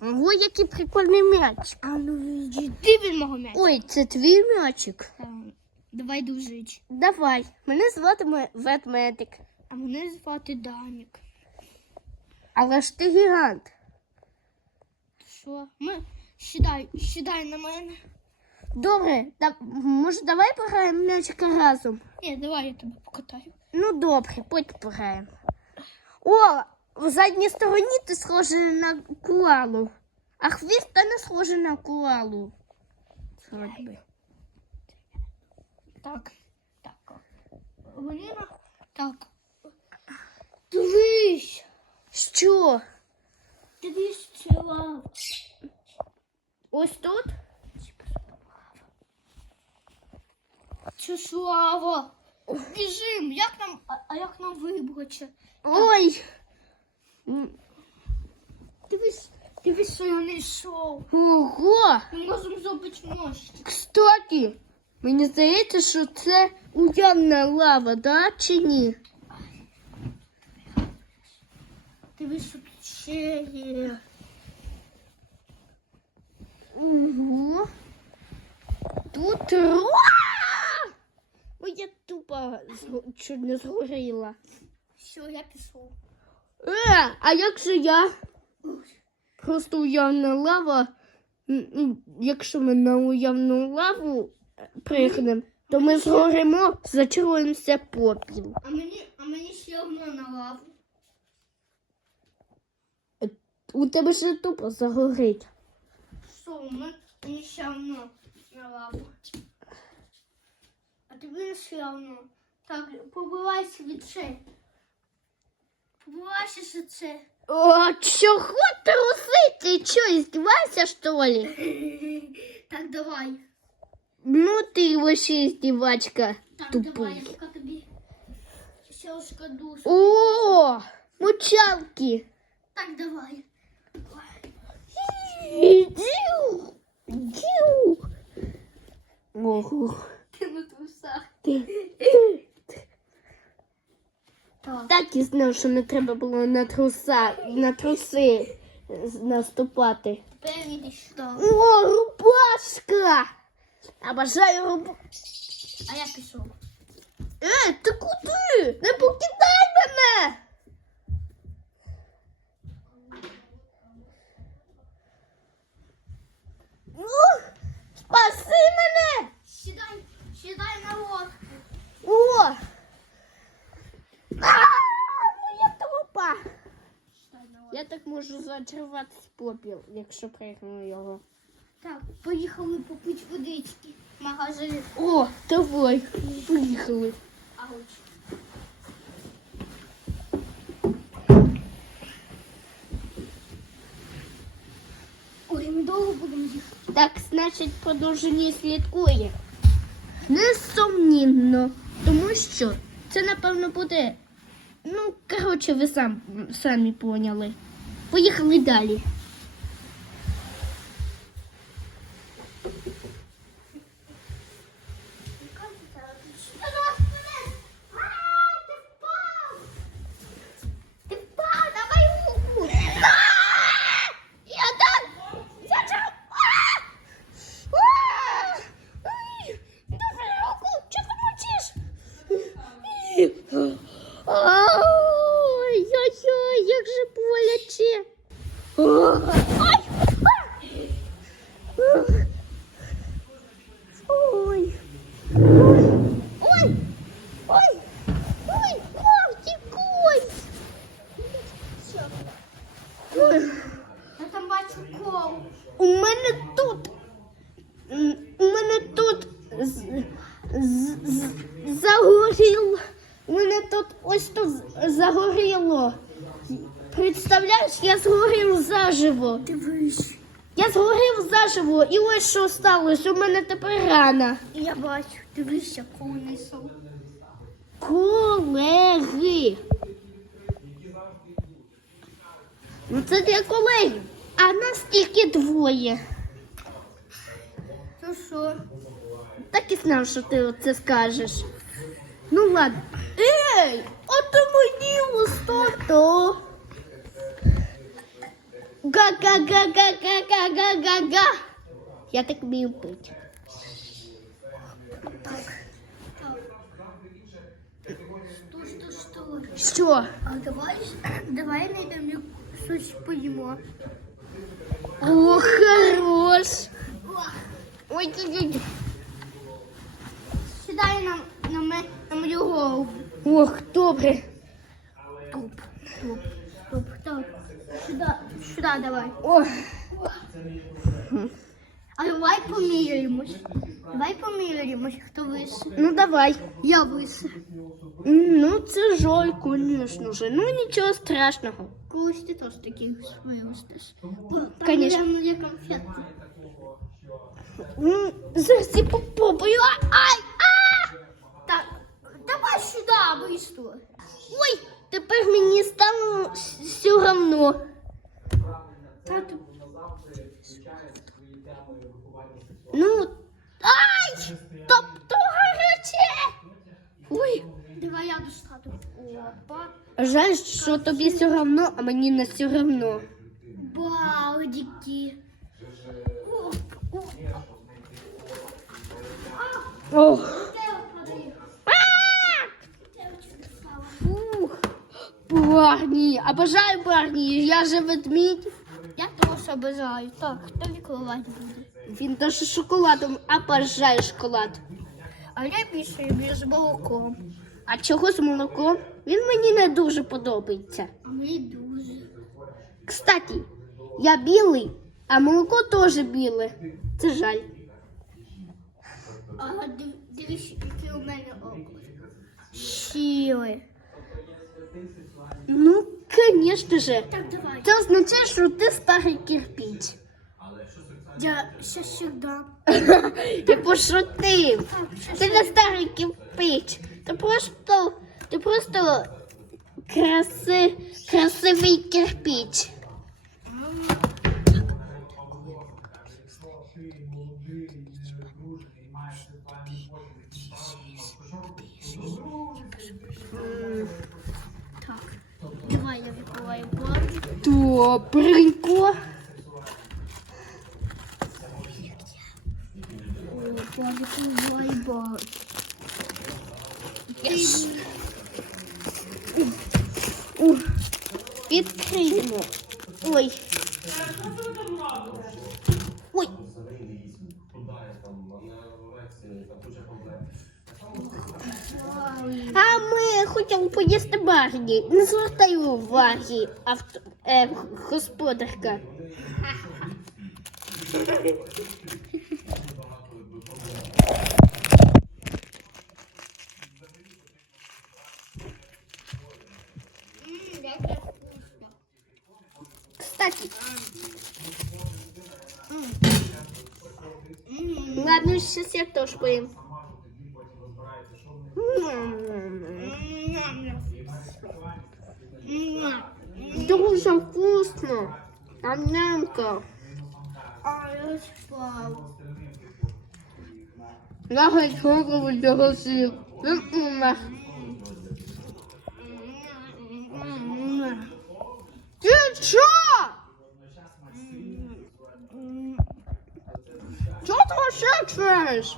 Ой, який прикольний м'ячик. А ну йди від мого м'яча. Ой, це твій м'ячик. Ем, Давай дружить. Давай, мене звати Ме- ведмедик. А мене звати Данік. Але ж ти гігант. Що? Ми сідай, сідай на мене. Добре, да, може давай пограємо м'ячика разом? Ні, давай я тебе покатаю. Ну добре, потім пограємо. О, в задній стороні ти схожий на куалу, а хвіст та не схожий на куалу. Так. Так. Галіна. Так. Дивись. Що? Дивись, лава. Ось тут? Це слава. Біжим. Як нам, а, а як нам вибрати? Ой. Дивись, дивись, що я не йшов. Ого! Ми можемо зробити мощь. Кстати, мені здається, що це уявна лава, да чи ні? Дивись, що тут ще є. Ого. Тут ро. Ой, я тупо чуть не згоріла. Все, я пішов. Е, а як же я? Просто уявна лава. Якщо ми на уявну лаву е, пригнемо, то ми згоримо, зачаруємося попіл. А мені, а мені ще одна на лаву. У тебе ще тупо загорить. Що, у мене ще одна на лаву. А тобі ще одна. Так, побивайся від. Побивайся ще це. О, чого трусити? Що, здівайся, що ли? Так, давай. Ну ти вообще здівачка Так, давай, тупий. я поки тобі ще шкоду. О, мочалки. Так, давай. Діу, діу. Ого. Ти на трусах. Так. Так і знав, що не треба було на труса, на труси наступати. Тепер ідеш так. О, рубашка! Обожаю рубашку. А я пішов. Е, ти куди? Не покидай мене! Ух, спаси мене! Сідай, сідай на лодку. О! Моя трупа! Я так можу зачарувати попіл, якщо пригну його. Так, поїхали попити водички. Магазин. О, давай, поїхали. Ауч. Ой, ми довго будемо їхати. Так, значить, продовження слідкує. Несумнівно, тому що це, напевно, буде. Ну, коротше, ви сам, самі поняли. Поїхали далі. Ти впав, давай руку. Я так! Зачем? Давай руку! Чого ти мовчиш? Ой-ой-ой, як же боляче! Ой! Ой! Ой! Ой! Ой! Хортик, ой! Ой! Я там бачу колу. У мене тут. У мене тут загоріло. У мене тут ось тут загоріло. Представляєш, я згорів заживо. Дивись. Я згорів заживо, і ось що сталося. У мене тепер рана. Я бачу. Дивися, коло несу. Колеги. Ну це для колегів. А нас тільки двоє. Ну що? Так і знав, що ти це скажеш. Ну ладно. Ей, а ти мені листото. Га-га-га-га-га-га-га. Я так вмію пити. Что, что, что? Що? А давай, давай найдем щось поїмо. О, хорош. Ой, ой, ой. Сідай на, на, ме, на мою голову. Ох, добре. Туп, туп, туп, так. Сюда, сюда давай. О, А давай поміряємось. Давай поміряємось, хто вище. ну давай. Я вище. М, Ну, це жаль, звісно ж. Ну, нічого страшного. Колись ти теж такий виростеш. Там Конечно. прямо є конфети. Ну, зараз я попробую. А, Ай! А! Так, давай сюди вийшло. Ой, Жаль, що тобі все равно, а мені не все равно. Балдики. Ох. Фух. Барні, обожаю Барні, я же ведмідь. Я теж обожаю. Так, хто відкривати буде? Він даже шоколадом обожає шоколад. А я більше люблю з молоком. А чого з молоком? Він мені не дуже подобається. А мені дуже. Кстати, я білий, а молоко теж біле. Це жаль. Ага, дивись, яке у мене око. Щіли. Ну, звісно же. Так, давай. Це означає, що ти старий кирпіч. Я ще сюди. Я пошутив. Ти не старий кирпич. Ти просто, ти просто краси, красивий кирпич. Так. Давай я відкриваю борг. Добренько. Yes. Відкриємо. Ой. Ой. А ми хочемо поїсти барні. Не звертай уваги, авто, е, господарка. Ммм, як це вкусно. Кстати, Ммм, ладно, сейчас я тоже поем. ням-ням. Муа. Дуже вкусно. Ням-нямка. А, я спав. Я готова для гостей. Ти що? Чого ти шепчеш?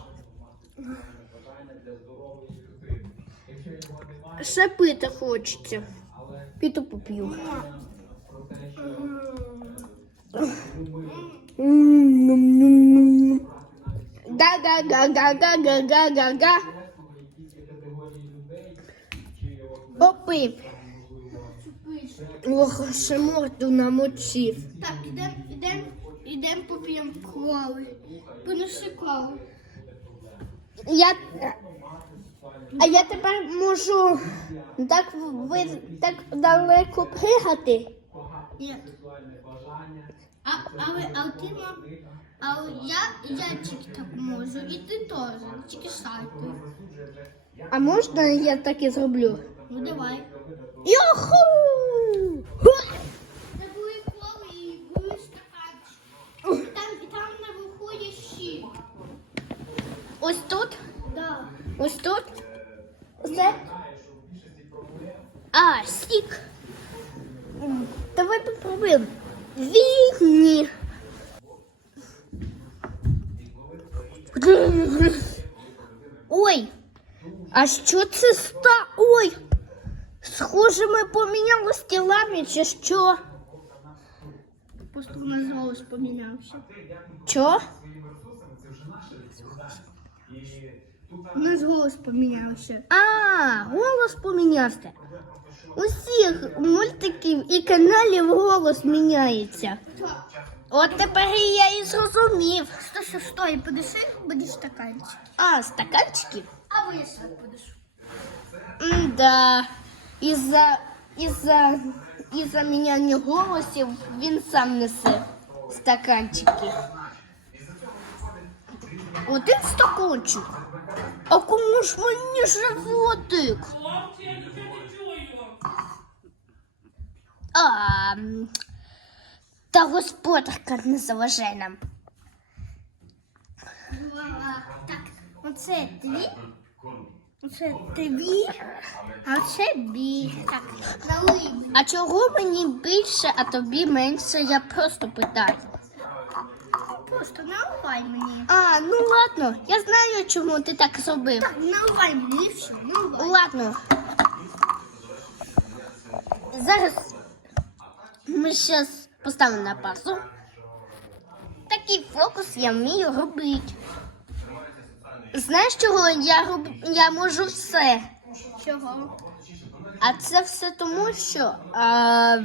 Ще пити хочеться. Піду поп'ю. Га-га-га-га-га-га-га-га. Попив. Ох, ще морду намочив. Так, ідем, ідем, ідем поп'ємо коли. Понеси каву. Я... А я тепер можу так, ви, так далеко пригати. Ні. А, але, а ти ма... А я, я тільки так можу, і ти теж, тільки шайку. А можна я так і зроблю? Ну давай. Йоху! Це були коли і були стаканчики. Там, і там наверху є щі. Ось тут? Да. Ось тут? Оце? А, стік. М, Давай попробуємо. Вігні. Ой, а що це ста? Ой, Схоже, ми помінялися тілами чи що? Просто у нас голос помінявся. Чо? У нас голос помінявся. А, голос помінявся. Усіх мультиків і каналів голос міняється. От тепер я і зрозумів. Стой, стой, стой, подиши, будеш стаканчик. А, стаканчики? Я сам подишу. Да. Із-за із-за із-за міняння голосів він сам несе стаканчики. Один стаканчик. А кому ж мені животик? А, та господарка не заважає нам. Так, оце дві. Оце дві. А оце бі. Так. А чого мені більше, а тобі менше? Я просто питаю. Просто наливай мені. А, ну ладно, я знаю, чому ти так зробив. Так, наливай мені і все, наливай. Ладно. Зараз ми зараз поставимо на паузу. Такий фокус я вмію робити. Знаєш, чого я роб... я можу все. Чого? А це все тому, що. А,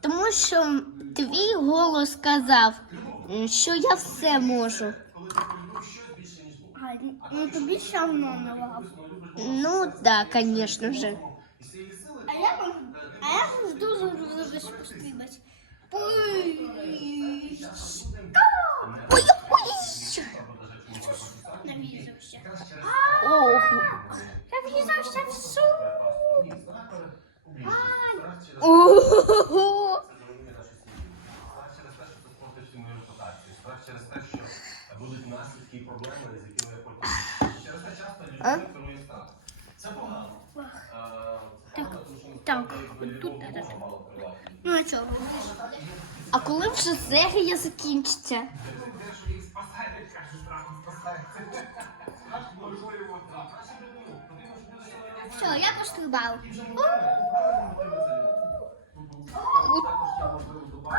тому що твій голос сказав, що я все можу. А, ну тобі все одно наливав. Ну, так, да, звісно ж. А я а я дуже дуже спостерігати. Ой, Ой, ой. Ох. Навізався в суп. Ну а? А коли вже серія закінчиться? Все, я пострибав.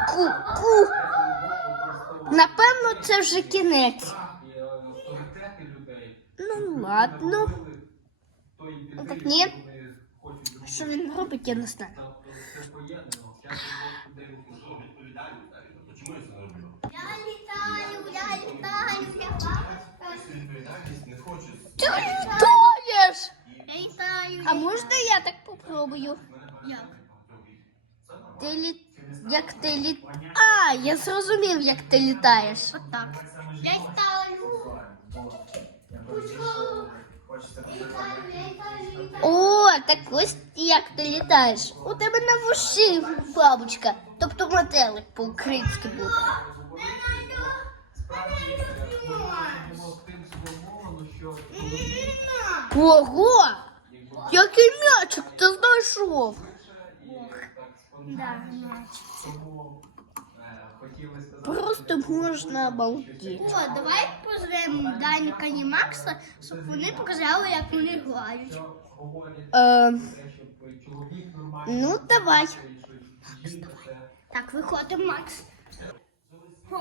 Ку-ку. Напевно, це вже кінець. Ну ладно. Ну, Так ні. Що він робить, я не знаю. Я літаю, я літаю, я хочу. Ти літаєш! Я літаю. А можна я так попробую? Як? Ти лі... Як ти літ... А, я зрозумів, як ти літаєш. От так. Я літаю. О, так ось як ти літаєш. У тебе на вуші бабочка. Тобто метелик по-українськи буде. Ого! Який м'ячик ти знайшов? Да. Просто можна обалдіти. О, давай позвемо Даніка і Макса, щоб вони показали, як вони грають. Е, ну, давай. Так, виходимо, Макс. О,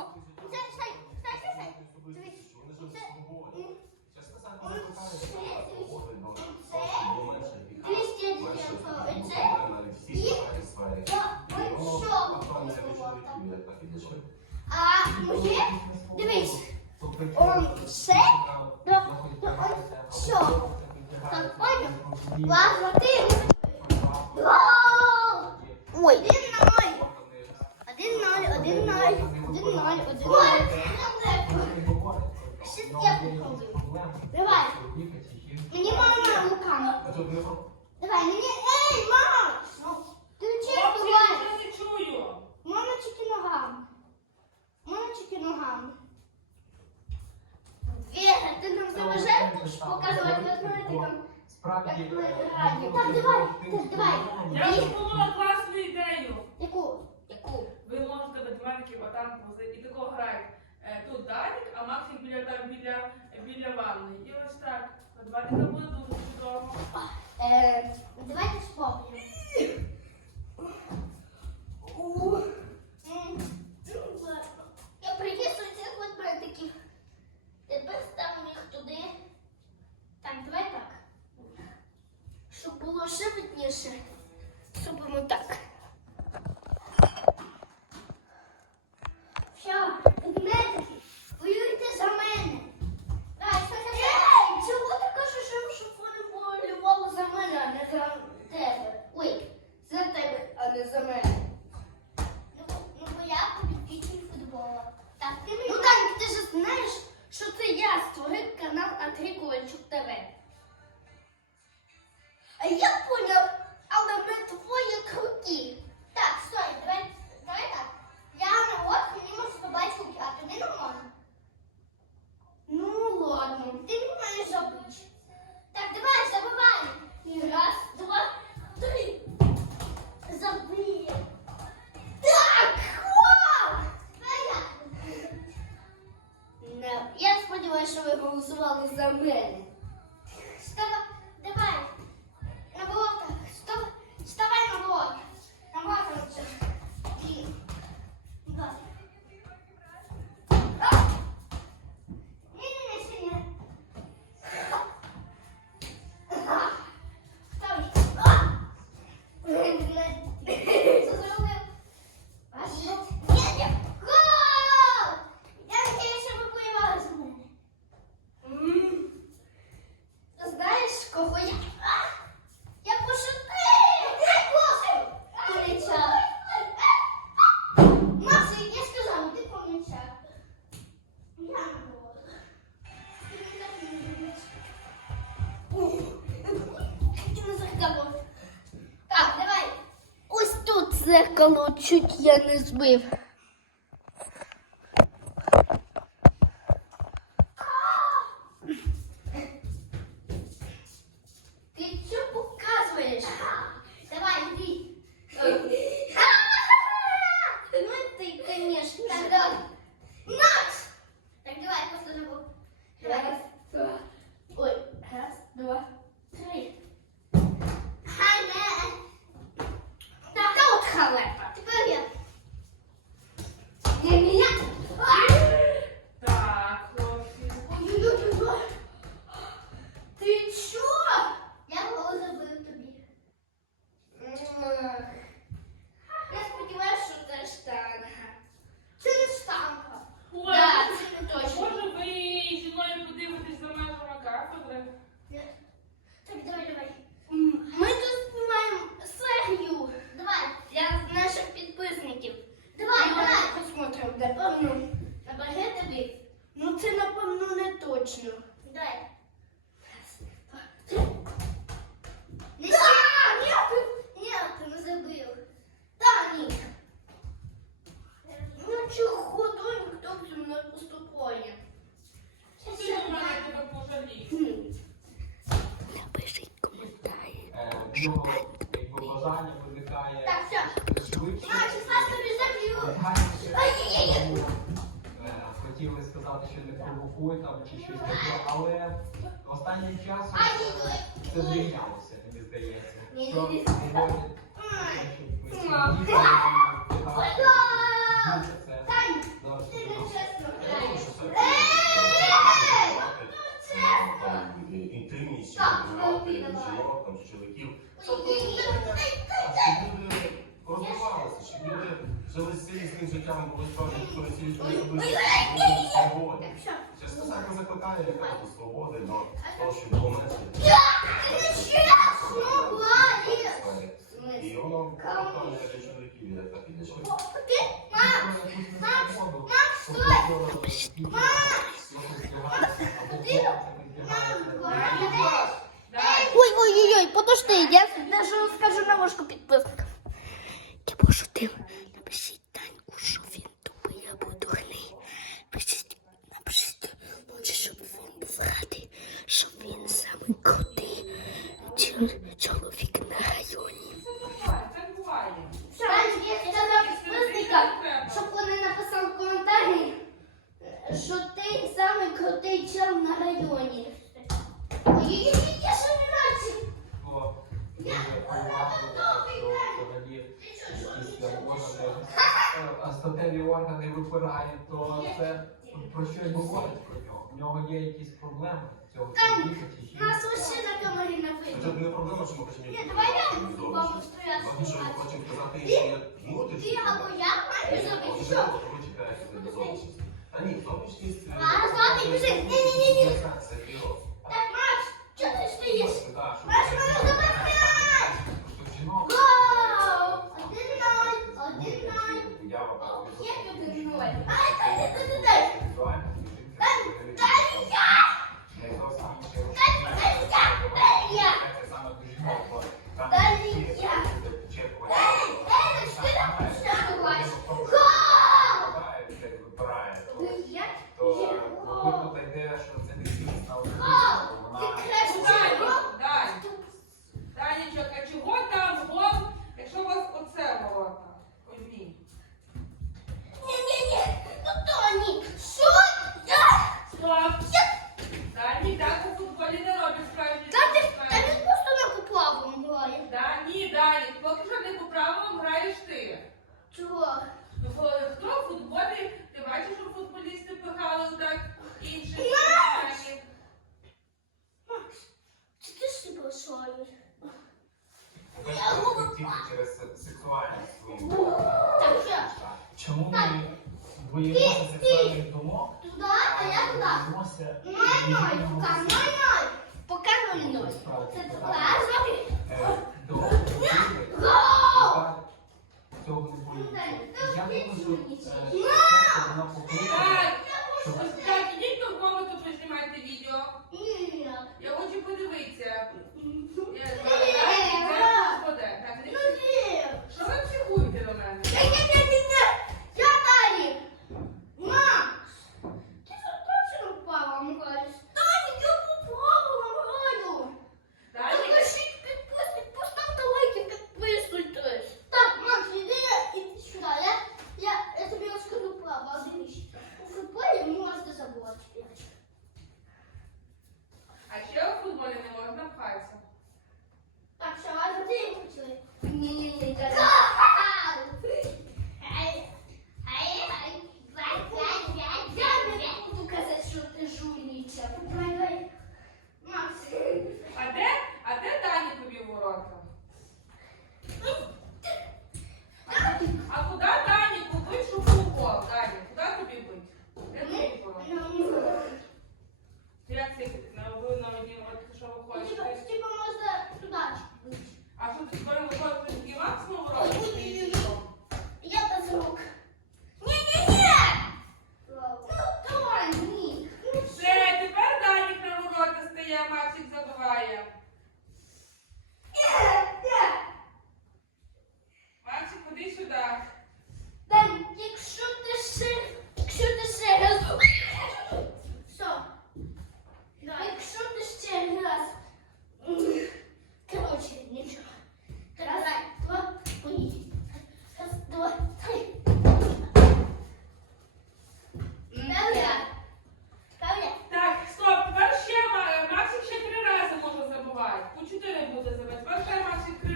це, стай, стай, стай, стай. Дивись, це, м, оце, оце, 290, оце, і, о, ось що. А мужик, дивись, он все, да, да, он що. Так, понял? Ладно. Гол! Ой, Один ноль. Один ноль, один ноль, один ноль, один ноль. Ще я попробую. Давай. Мені мама руками. Давай, мені. Ей, ногам. Вера, ти нам заважаєш показувати, як. Справді. Так, давай, так, давай. Я забула класну ідею. Яку? Яку? Ви можете до дверників отам і такого грають. Е, тут Данік, а Максим біля там біля, біля ванни. І ось так. Даніка буде дуже чудово. Е, давайте спробуємо приніс оцих вот бантиків. Тепер дзеркало чуть я не збив. Хотіли сказати, що не провокує там чи щось таке, але останнім часом це змінялося, мені здається. Що інтимність жінок, там чоловіків. Щоб люди розвивалися, щоб люди. Жилися із життям боротьба, жилися із свободи. Чесно так не закликає яка до свободи, до того, що було менше. І воно пропонує для чоловіків, як так і для чоловіків. Мам! Мам! Мам, стой! Мам! Ой-ой-ой, подожди, я даже скажу на ложку підписника. Я пошутила. вибирає, то це про що й говорить про нього. В нього є якісь проблеми цього чоловіка чи жінки. Нас усі на камері Це не проблема, що ми хочемо Ні, давай я вам стояти. Що ми хочемо казати, що я ну, ти або я, маю зробити що? Почекайте, не зовнішність. Та ні, зовнішність. Е, а, зовнішність. Ні-ні-ні-ні.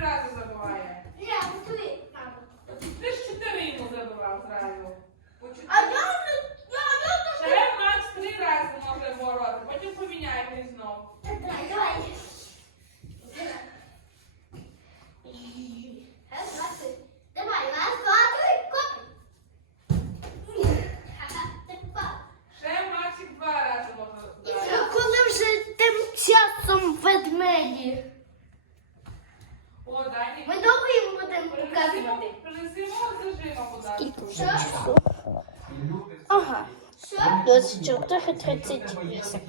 грати забуває. Я, три, мамо. Ти ж чотири йому забивав зразу. По чотири. А я не... Я. Ще Макс три рази може бороти, потім поміняйте знов. Давай, давай. Раз, Ще Максик два рази може. І коли вже тим часом ведмеді. О, Дані. Ми довго їм будемо показувати. Принесимо зажима, будь ласка. Що? Ага. Що? 24, 38.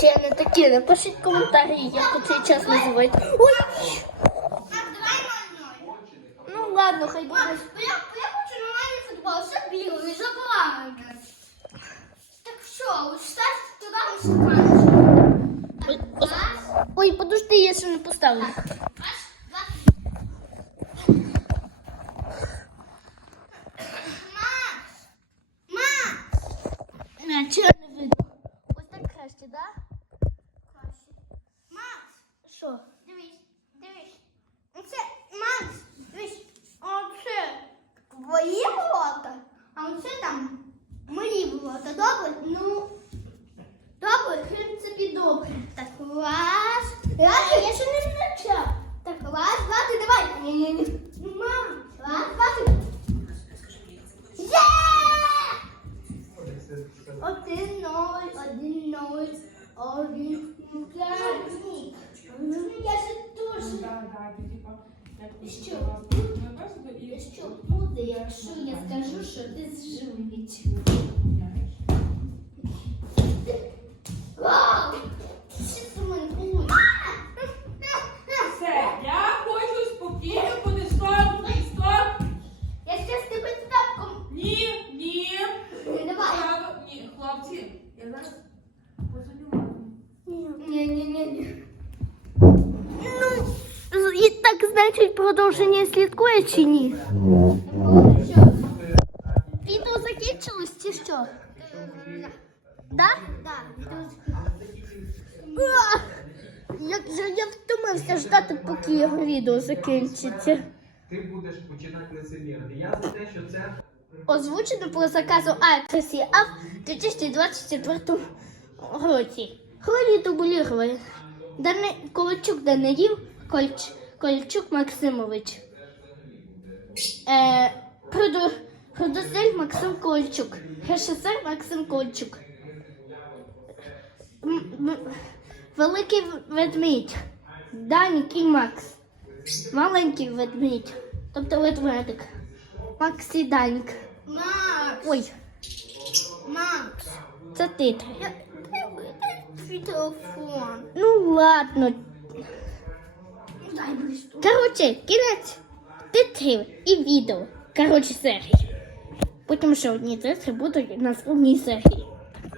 Чи я не такі? Напишіть коментарі, як у цей час називають. Ой! Ну ладно, хай буде. Я, я хочу нормальний футбол, все біло, забула мене. Так що, устав більше не поставлю. Що? Чи ні? Відео закінчилось чи що? Да? Да. Як же я втомився ждати, поки його відео закінчиться. Ти будеш починати лицемірити. Я за те, що це Озвучено по заказу актресі А в 2024 році. Хлорі дублірували Дани... Ковальчук Даниїв, Кольч... Кольчук Максимович. Е... Проду... Продюсер Максим Ковальчук. Режисер Максим Ковальчук. М- м- Великий ведмідь. Данік і Макс. Маленький ведмідь. Тобто ведмедик. Макс і Данік. Макс, Ой, Макс, це титри. твій телефон. Ну ладно. Дай близько. Коротше, кінець титрів і відео. Коротше, серії. Потім ще одні титри будуть на наступній серії.